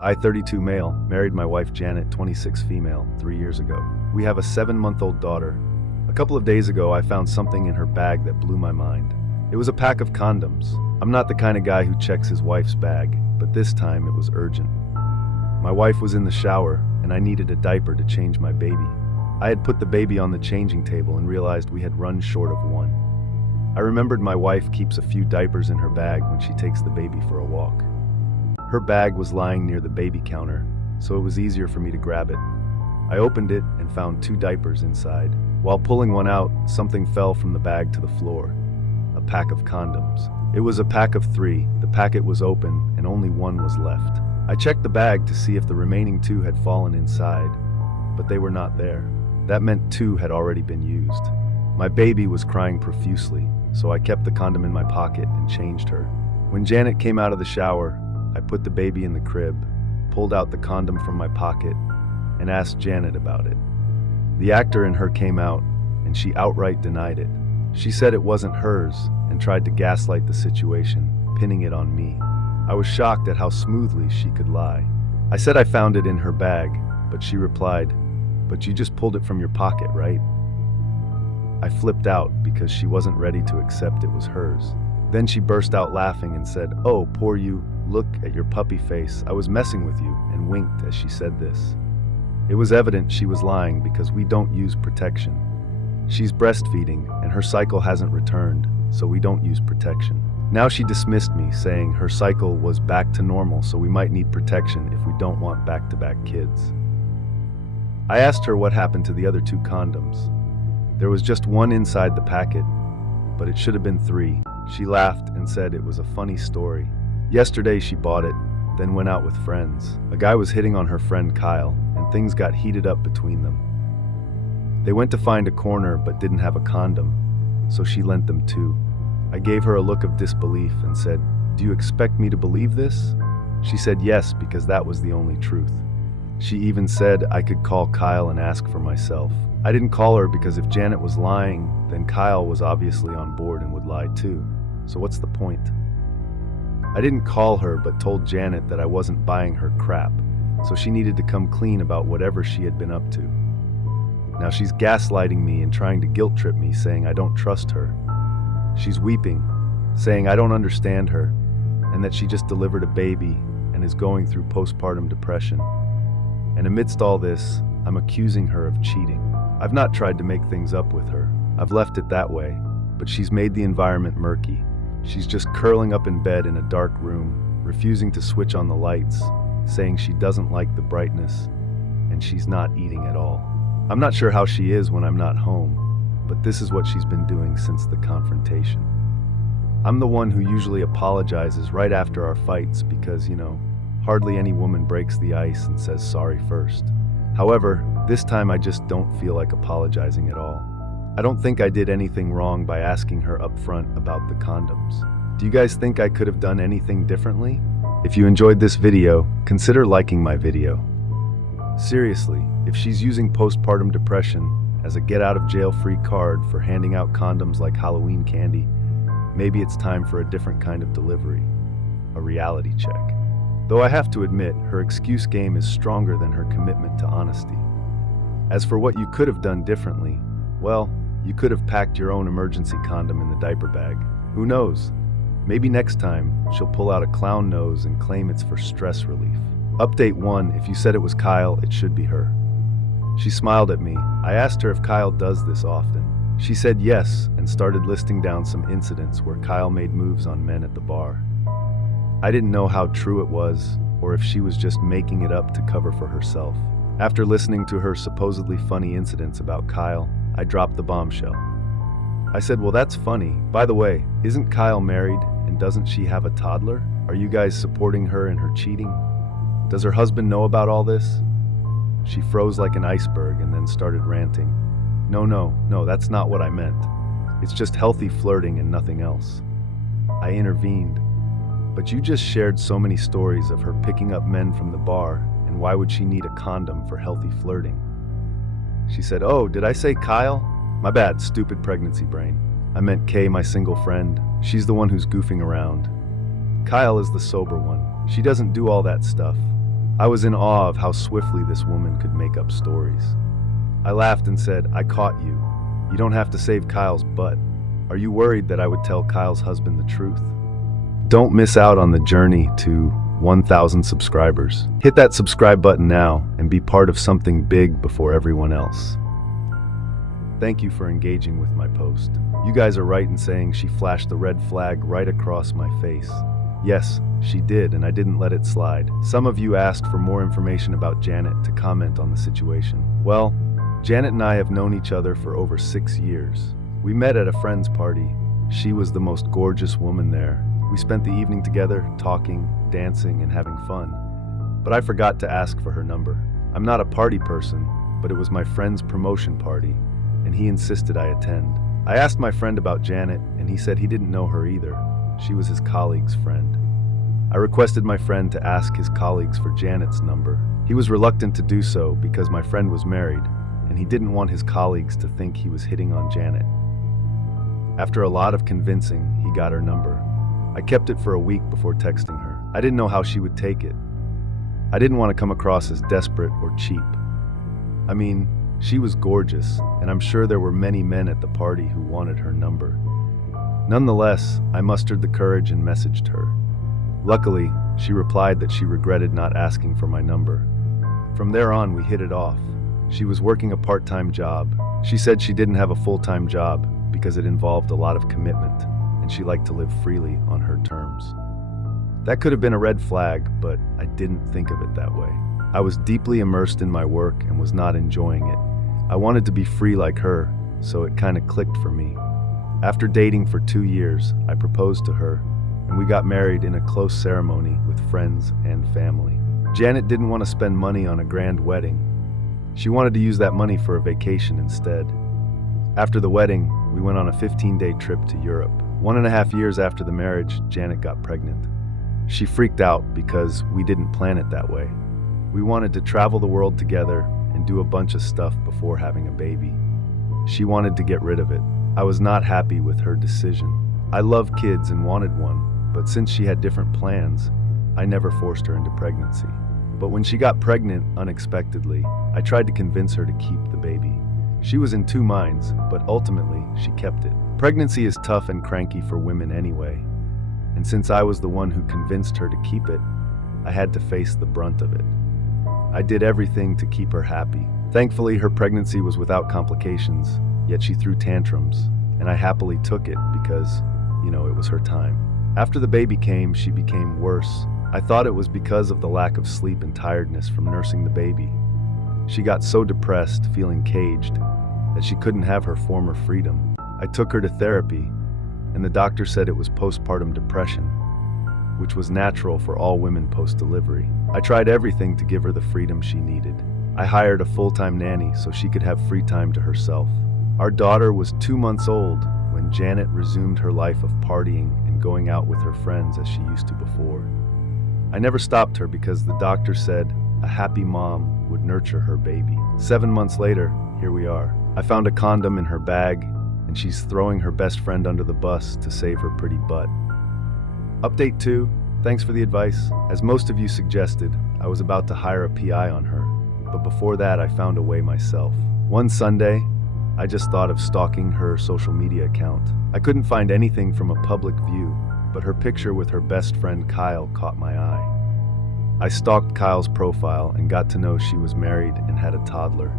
I, 32 male, married my wife Janet, 26 female, 3 years ago. We have a 7-month-old daughter. A couple of days ago, I found something in her bag that blew my mind. It was a pack of condoms. I'm not the kind of guy who checks his wife's bag, but this time it was urgent. My wife was in the shower, and I needed a diaper to change my baby. I had put the baby on the changing table and realized we had run short of one. I remembered my wife keeps a few diapers in her bag when she takes the baby for a walk. Her bag was lying near the baby counter, so it was easier for me to grab it. I opened it and found 2 diapers inside. While pulling one out, something fell from the bag to the floor. A pack of condoms. It was a pack of 3. The packet was open and only one was left. I checked the bag to see if the remaining 2 had fallen inside, but they were not there. That meant 2 had already been used. My baby was crying profusely, so I kept the condom in my pocket and changed her. When Janet came out of the shower, I put the baby in the crib, pulled out the condom from my pocket, and asked Janet about it. The actor in her came out, and she outright denied it. She said it wasn't hers and tried to gaslight the situation, pinning it on me. I was shocked at how smoothly she could lie. I said I found it in her bag, but she replied, "But you just pulled it from your pocket, right?" I flipped out because she wasn't ready to accept it was hers. Then she burst out laughing and said, "Oh, poor you. Look at your puppy face. I was messing with you," and winked as she said this. It was evident she was lying because we don't use protection. She's breastfeeding and her cycle hasn't returned, so we don't use protection. Now she dismissed me, saying her cycle was back to normal, so we might need protection if we don't want back-to-back kids. I asked her what happened to the other 2 condoms. There was just one inside the packet, but it should have been 3. She laughed and said it was a funny story. Yesterday she bought it, then went out with friends. A guy was hitting on her friend Kyle, and things got heated up between them. They went to find a corner but didn't have a condom, so she lent them 2. I gave her a look of disbelief and said, "Do you expect me to believe this?" She said yes, because that was the only truth. She even said I could call Kyle and ask for myself. I didn't call her because if Janet was lying, then Kyle was obviously on board and would lie too. So what's the point? I didn't call her but told Janet that I wasn't buying her crap, so she needed to come clean about whatever she had been up to. Now she's gaslighting me and trying to guilt trip me, saying I don't trust her. She's weeping, saying I don't understand her, and that she just delivered a baby and is going through postpartum depression. And amidst all this, I'm accusing her of cheating. I've not tried to make things up with her. I've left it that way, but she's made the environment murky. She's just curling up in bed in a dark room, refusing to switch on the lights, saying she doesn't like the brightness, and she's not eating at all. I'm not sure how she is when I'm not home, but this is what she's been doing since the confrontation. I'm the one who usually apologizes right after our fights because, hardly any woman breaks the ice and says sorry first. However, this time I just don't feel like apologizing at all. I don't think I did anything wrong by asking her up front about the condoms. Do you guys think I could have done anything differently? If you enjoyed this video, consider liking my video. Seriously, if she's using postpartum depression as a get-out-of-jail-free card for handing out condoms like Halloween candy, maybe it's time for a different kind of delivery, a reality check. Though I have to admit, her excuse game is stronger than her commitment to honesty. As for what you could have done differently, well, you could have packed your own emergency condom in the diaper bag. Who knows? Maybe next time, she'll pull out a clown nose and claim it's for stress relief. Update 1, if you said it was Kyle, it should be her. She smiled at me. I asked her if Kyle does this often. She said yes, and started listing down some incidents where Kyle made moves on men at the bar. I didn't know how true it was, or if she was just making it up to cover for herself. After listening to her supposedly funny incidents about Kyle, I dropped the bombshell. I said, "Well, that's funny. By the way, isn't Kyle married, and doesn't she have a toddler? Are you guys supporting her in her cheating? Does her husband know about all this?" She froze like an iceberg and then started ranting. No, that's not what I meant. It's just healthy flirting and nothing else." I intervened. "But you just shared so many stories of her picking up men from the bar, and why would she need a condom for healthy flirting?" She said, "Oh, did I say Kyle? My bad, stupid pregnancy brain. I meant Kay, my single friend. She's the one who's goofing around. Kyle is the sober one. She doesn't do all that stuff. I was in awe of how swiftly this woman could make up stories. I laughed and said, "I caught you. You don't have to save Kyle's butt. Are you worried that I would tell Kyle's husband the truth?" Don't miss out on the journey to 1,000 subscribers. Hit that subscribe button now and be part of something big before everyone else. Thank you for engaging with my post. You guys are right in saying she flashed the red flag right across my face. Yes, she did, and I didn't let it slide. Some of you asked for more information about Janet to comment on the situation. Well, Janet and I have known each other for over 6 years. We met at a friend's party. She was the most gorgeous woman there. We spent the evening together, talking, dancing, and having fun. But I forgot to ask for her number. I'm not a party person, but it was my friend's promotion party, and he insisted I attend. I asked my friend about Janet, and he said he didn't know her either. She was his colleague's friend. I requested my friend to ask his colleagues for Janet's number. He was reluctant to do so because my friend was married, and he didn't want his colleagues to think he was hitting on Janet. After a lot of convincing, he got her number. I kept it for a week before texting her. I didn't know how she would take it. I didn't want to come across as desperate or cheap. I mean, she was gorgeous, and I'm sure there were many men at the party who wanted her number. Nonetheless, I mustered the courage and messaged her. Luckily, she replied that she regretted not asking for my number. From there on, we hit it off. She was working a part-time job. She said she didn't have a full-time job because it involved a lot of commitment, and she liked to live freely on her terms. That could have been a red flag, but I didn't think of it that way. I was deeply immersed in my work and was not enjoying it. I wanted to be free like her, so it kind of clicked for me. After dating for 2 years, I proposed to her, and we got married in a close ceremony with friends and family. Janet didn't want to spend money on a grand wedding. She wanted to use that money for a vacation instead. After the wedding, we went on a 15-day trip to Europe. 1.5 years after the marriage, Janet got pregnant. She freaked out because we didn't plan it that way. We wanted to travel the world together and do a bunch of stuff before having a baby. She wanted to get rid of it. I was not happy with her decision. I love kids and wanted one, but since she had different plans, I never forced her into pregnancy. But when she got pregnant unexpectedly, I tried to convince her to keep the baby. She was in 2 minds, but ultimately she kept it. Pregnancy is tough and cranky for women anyway, and since I was the one who convinced her to keep it, I had to face the brunt of it. I did everything to keep her happy. Thankfully, her pregnancy was without complications, yet she threw tantrums, and I happily took it because, it was her time. After the baby came, she became worse. I thought it was because of the lack of sleep and tiredness from nursing the baby. She got so depressed, feeling caged, that she couldn't have her former freedom. I took her to therapy, and the doctor said it was postpartum depression, which was natural for all women post-delivery. I tried everything to give her the freedom she needed. I hired a full-time nanny so she could have free time to herself. Our daughter was 2 months old when Janet resumed her life of partying and going out with her friends as she used to before. I never stopped her because the doctor said a happy mom would nurture her baby. 7 months later, here we are. I found a condom in her bag, and she's throwing her best friend under the bus to save her pretty butt. Update 2, thanks for the advice. As most of you suggested, I was about to hire a PI on her, but before that I found a way myself. One Sunday, I just thought of stalking her social media account. I couldn't find anything from a public view, but her picture with her best friend Kyle caught my eye. I stalked Kyle's profile and got to know she was married and had a toddler.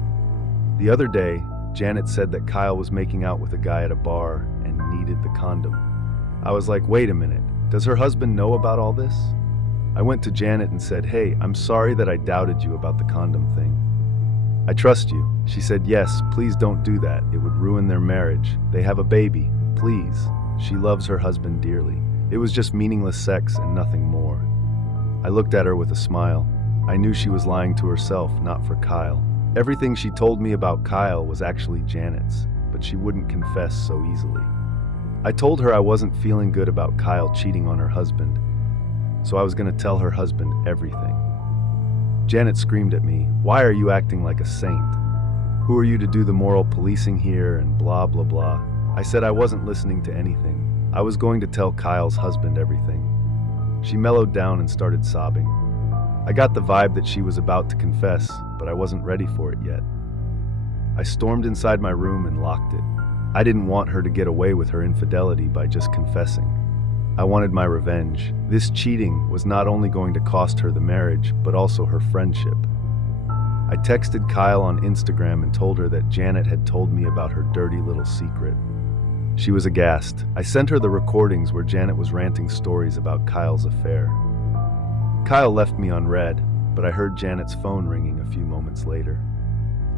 The other day, Janet said that Kyle was making out with a guy at a bar and needed the condom. I was like, wait a minute, does her husband know about all this? I went to Janet and said, hey, I'm sorry that I doubted you about the condom thing. I trust you. She said, yes, please don't do that. It would ruin their marriage. They have a baby. Please. She loves her husband dearly. It was just meaningless sex and nothing more. I looked at her with a smile. I knew she was lying to herself, not for Kyle. Everything she told me about Kyle was actually Janet's, but she wouldn't confess so easily. I told her I wasn't feeling good about Kyle cheating on her husband, so I was going to tell her husband everything. Janet screamed at me, why are you acting like a saint? Who are you to do the moral policing here and blah blah blah. I said I wasn't listening to anything. I was going to tell Kyle's husband everything. She mellowed down and started sobbing. I got the vibe that she was about to confess, but I wasn't ready for it yet. I stormed inside my room and locked it. I didn't want her to get away with her infidelity by just confessing. I wanted my revenge. This cheating was not only going to cost her the marriage, but also her friendship. I texted Kyle on Instagram and told her that Janet had told me about her dirty little secret. She was aghast. I sent her the recordings where Janet was ranting stories about Kyle's affair. Kyle left me on read, but I heard Janet's phone ringing a few moments later.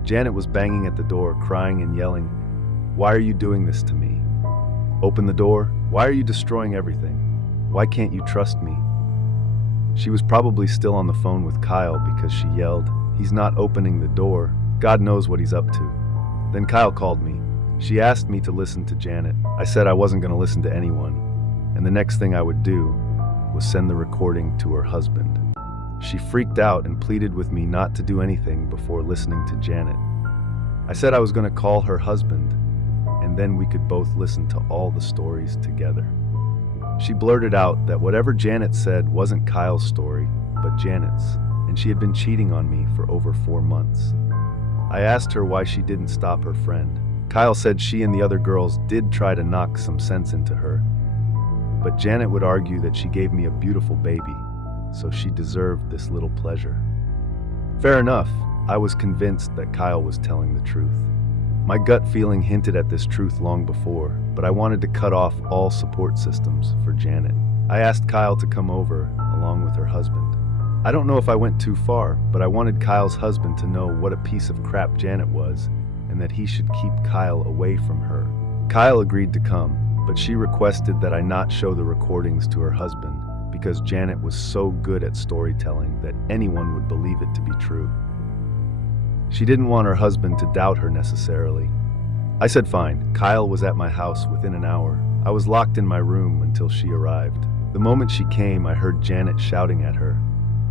Janet was banging at the door, crying and yelling, "Why are you doing this to me? Open the door. Why are you destroying everything? Why can't you trust me?" She was probably still on the phone with Kyle because she yelled, "He's not opening the door. God knows what he's up to." Then Kyle called me. She asked me to listen to Janet. I said I wasn't going to listen to anyone, and the next thing I would do was send the recording to her husband. She freaked out and pleaded with me not to do anything before listening to Janet. I said I was going to call her husband, and then we could both listen to all the stories together. She blurted out that whatever Janet said wasn't Kyle's story, but Janet's, and she had been cheating on me for over 4 months. I asked her why she didn't stop her friend. Kyle said she and the other girls did try to knock some sense into her, but Janet would argue that she gave me a beautiful baby, so she deserved this little pleasure. Fair enough, I was convinced that Kyle was telling the truth. My gut feeling hinted at this truth long before, but I wanted to cut off all support systems for Janet. I asked Kyle to come over, along with her husband. I don't know if I went too far, but I wanted Kyle's husband to know what a piece of crap Janet was, and that he should keep Kyle away from her. Kyle agreed to come, but she requested that I not show the recordings to her husband, because Janet was so good at storytelling that anyone would believe it to be true. She didn't want her husband to doubt her necessarily. I said fine. Kyle was at my house within an hour. I was locked in my room until she arrived. The moment she came, I heard Janet shouting at her,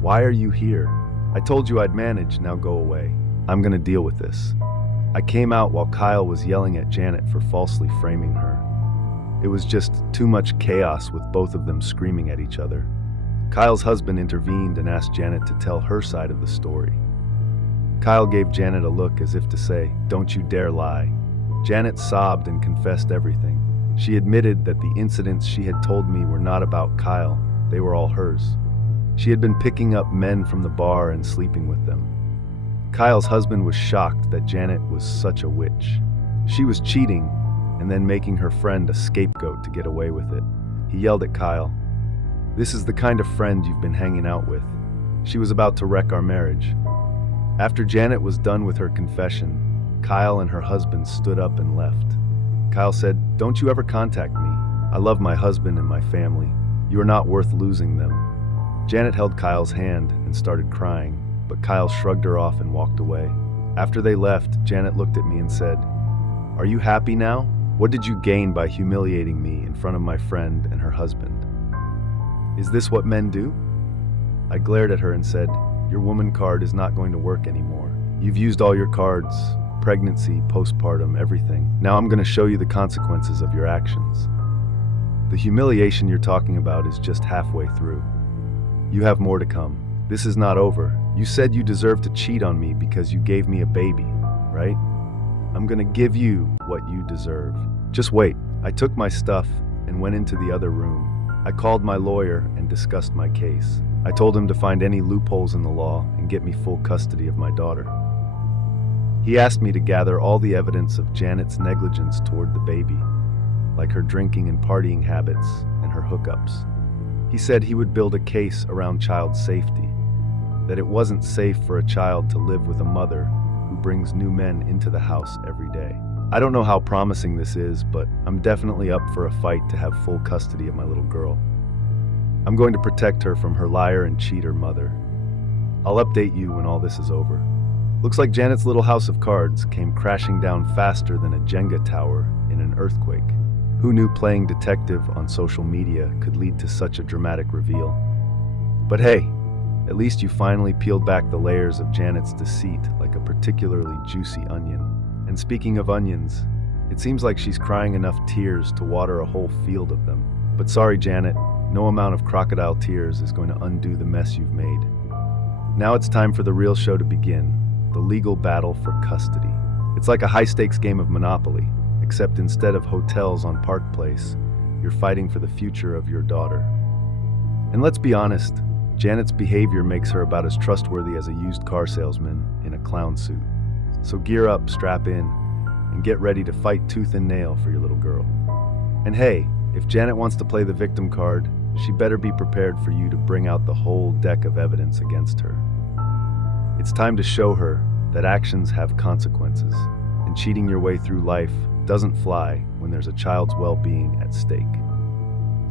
"Why are you here? I told you I'd manage, now go away. I'm gonna deal with this." I came out while Kyle was yelling at Janet for falsely framing her. It was just too much chaos with both of them screaming at each other. Kyle's husband intervened and asked Janet to tell her side of the story. Kyle gave Janet a look as if to say, "Don't you dare lie." Janet sobbed and confessed everything. She admitted that the incidents she had told me were not about Kyle, they were all hers. She had been picking up men from the bar and sleeping with them. Kyle's husband was shocked that Janet was such a witch. She was cheating and then making her friend a scapegoat to get away with it. He yelled at Kyle, "This is the kind of friend you've been hanging out with." She was about to wreck our marriage. After Janet was done with her confession, Kyle and her husband stood up and left. Kyle said, "Don't you ever contact me. I love my husband and my family. You are not worth losing them." Janet held Kyle's hand and started crying, but Kyle shrugged her off and walked away. After they left, Janet looked at me and said, "Are you happy now? What did you gain by humiliating me in front of my friend and her husband? Is this what men do?" I glared at her and said, "Your woman card is not going to work anymore. You've used all your cards, pregnancy, postpartum, everything. Now I'm going to show you the consequences of your actions. The humiliation you're talking about is just halfway through. You have more to come. This is not over. You said you deserved to cheat on me because you gave me a baby, right? I'm going to give you what you deserve. Just wait." I took my stuff and went into the other room. I called my lawyer and discussed my case. I told him to find any loopholes in the law and get me full custody of my daughter. He asked me to gather all the evidence of Janet's negligence toward the baby, like her drinking and partying habits and her hookups. He said he would build a case around child safety, that it wasn't safe for a child to live with a mother who brings new men into the house every day. I don't know how promising this is, but I'm definitely up for a fight to have full custody of my little girl. I'm going to protect her from her liar and cheater mother. I'll update you when all this is over. Looks like Janet's little house of cards came crashing down faster than a Jenga tower in an earthquake. Who knew playing detective on social media could lead to such a dramatic reveal? But hey, at least you finally peeled back the layers of Janet's deceit like a particularly juicy onion. And speaking of onions, it seems like she's crying enough tears to water a whole field of them. But sorry, Janet, no amount of crocodile tears is going to undo the mess you've made. Now it's time for the real show to begin, the legal battle for custody. It's like a high-stakes game of Monopoly, except instead of hotels on Park Place, you're fighting for the future of your daughter. And let's be honest, Janet's behavior makes her about as trustworthy as a used car salesman in a clown suit. So gear up, strap in, and get ready to fight tooth and nail for your little girl. And hey, if Janet wants to play the victim card, she better be prepared for you to bring out the whole deck of evidence against her. It's time to show her that actions have consequences, and cheating your way through life doesn't fly when there's a child's well-being at stake.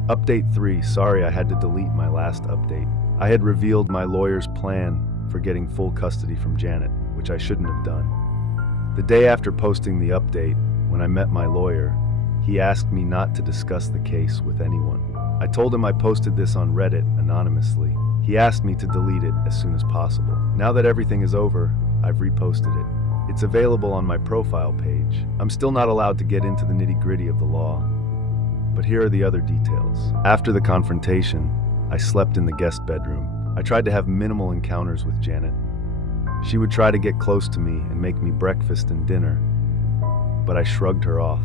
Update 3. Sorry, I had to delete my last update. I had revealed my lawyer's plan for getting full custody from Janet, which I shouldn't have done. The day after posting the update, when I met my lawyer, he asked me not to discuss the case with anyone. I told him I posted this on Reddit anonymously. He asked me to delete it as soon as possible. Now that everything is over, I've reposted it. It's available on my profile page. I'm still not allowed to get into the nitty-gritty of the law, but here are the other details. After the confrontation, I slept in the guest bedroom. I tried to have minimal encounters with Janet. She would try to get close to me and make me breakfast and dinner, but I shrugged her off.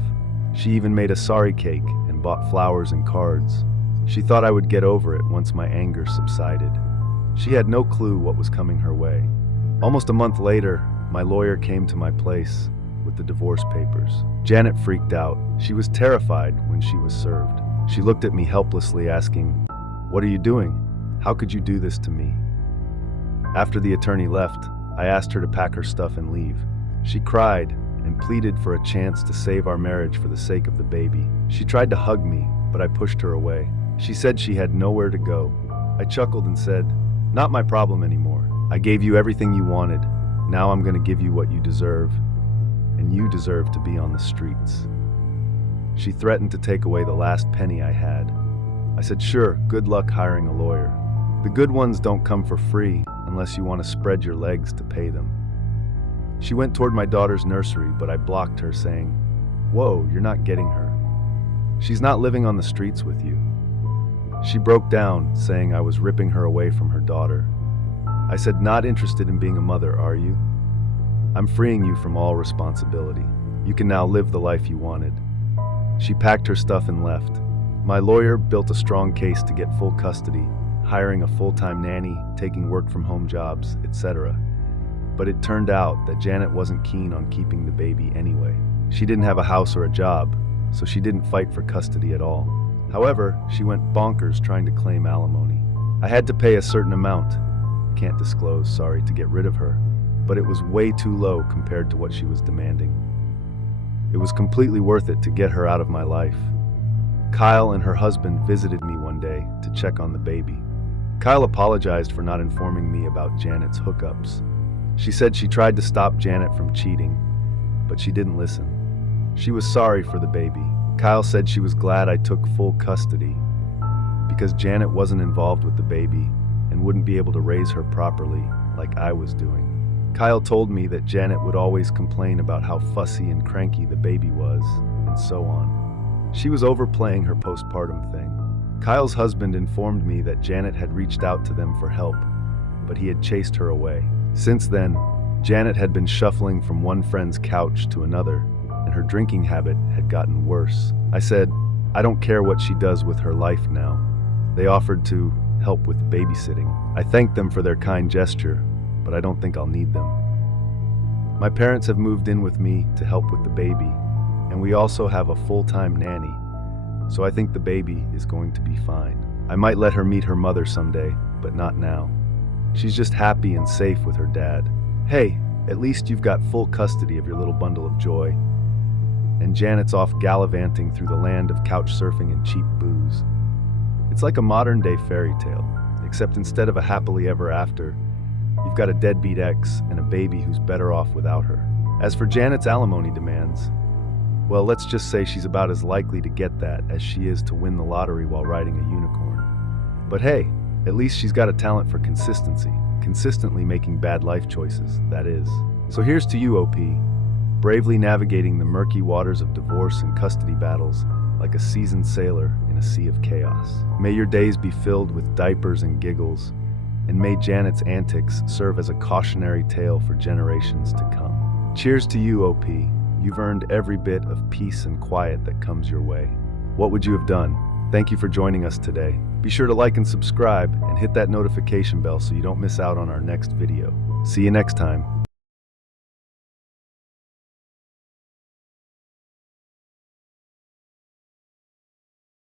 She even made a sorry cake and bought flowers and cards. She thought I would get over it once my anger subsided. She had no clue what was coming her way. Almost a month later, my lawyer came to my place with the divorce papers. Janet freaked out. She was terrified when she was served. She looked at me helplessly, asking, "What are you doing? How could you do this to me?" After the attorney left, I asked her to pack her stuff and leave. She cried and pleaded for a chance to save our marriage for the sake of the baby. She tried to hug me, but I pushed her away. She said she had nowhere to go. I chuckled and said, "Not my problem anymore. I gave you everything you wanted. Now I'm going to give you what you deserve, and you deserve to be on the streets." She threatened to take away the last penny I had. I said, "Sure, good luck hiring a lawyer. The good ones don't come for free unless you want to spread your legs to pay them." She went toward my daughter's nursery, but I blocked her, saying, "Whoa, you're not getting her. She's not living on the streets with you." She broke down, saying I was ripping her away from her daughter. I said, "Not interested in being a mother, are you? I'm freeing you from all responsibility. You can now live the life you wanted." She packed her stuff and left. My lawyer built a strong case to get full custody, hiring a full-time nanny, taking work-from-home jobs, etc. But it turned out that Janet wasn't keen on keeping the baby anyway. She didn't have a house or a job, so she didn't fight for custody at all. However, she went bonkers trying to claim alimony. I had to pay a certain amount, can't disclose, sorry, to get rid of her, but it was way too low compared to what she was demanding. It was completely worth it to get her out of my life. Kyle and her husband visited me one day to check on the baby. Kyle apologized for not informing me about Janet's hookups. She said she tried to stop Janet from cheating, but she didn't listen. She was sorry for the baby. Kyle said she was glad I took full custody because Janet wasn't involved with the baby and wouldn't be able to raise her properly like I was doing. Kyle told me that Janet would always complain about how fussy and cranky the baby was, and so on. She was overplaying her postpartum thing. Kyle's husband informed me that Janet had reached out to them for help, but he had chased her away. Since then, Janet had been shuffling from one friend's couch to another, and her drinking habit had gotten worse. I said, "I don't care what she does with her life now." They offered to help with babysitting. I thanked them for their kind gesture, but I don't think I'll need them. My parents have moved in with me to help with the baby, and we also have a full-time nanny, so I think the baby is going to be fine. I might let her meet her mother someday, but not now. She's just happy and safe with her dad. Hey, at least you've got full custody of your little bundle of joy. And Janet's off gallivanting through the land of couch surfing and cheap booze. It's like a modern-day fairy tale, except instead of a happily ever after, you've got a deadbeat ex and a baby who's better off without her. As for Janet's alimony demands, well, let's just say she's about as likely to get that as she is to win the lottery while riding a unicorn. But hey, at least she's got a talent for consistency, consistently making bad life choices, that is. So here's to you, OP, bravely navigating the murky waters of divorce and custody battles like a seasoned sailor in a sea of chaos. May your days be filled with diapers and giggles, and may Janet's antics serve as a cautionary tale for generations to come. Cheers to you, OP. You've earned every bit of peace and quiet that comes your way. What would you have done? Thank you for joining us today. Be sure to like and subscribe and hit that notification bell so you don't miss out on our next video. See you next time.